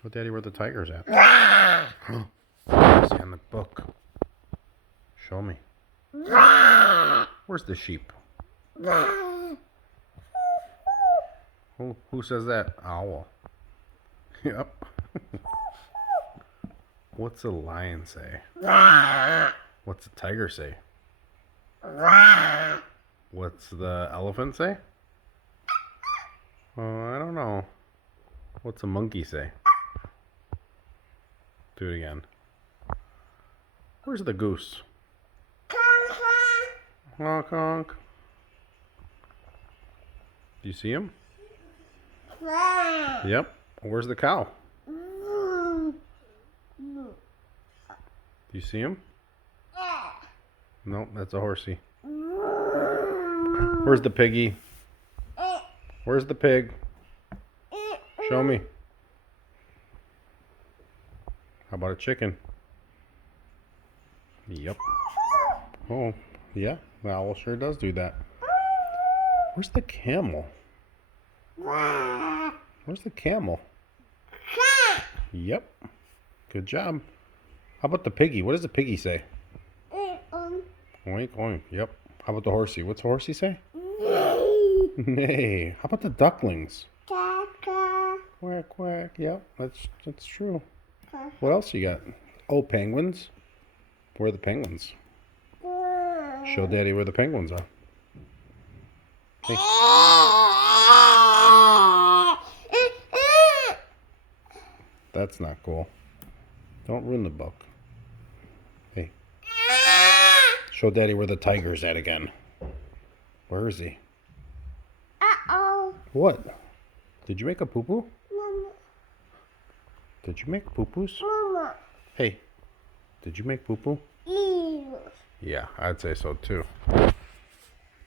Show Daddy where the tiger's at. Where's he in the book? Show me. Where's the sheep? Who says that? Owl. Yep. What's the lion say? What's the tiger say? What's the elephant say? I don't know. What's a monkey say? Do it again. Where's the goose? Honk honk. Do you see him? Yep. Where's the cow? Do you see him? Nope, that's a horsey. Where's the piggy? Where's the pig? Show me. How about a chicken? Yep. Oh, yeah. The owl sure does do that. Where's the camel? Where's the camel? Yep. Good job. How about the piggy? What does the piggy say? Oink, oink. Yep. How about the horsey? What's the horsey say? Nay. How about the ducklings? Quack, quack. Yep, that's true. What else you got? Oh, penguins. Where are the penguins? Show Daddy where the penguins are. Hey. That's not cool. Don't ruin the book. Hey. Show Daddy where the tiger's at again. Where is he? Uh-oh. What? Did you make a poo-poo? Mama. Did you make poo-poos? Mama. Hey. Did you make poo-poo? Ew. Yeah, I'd say so too.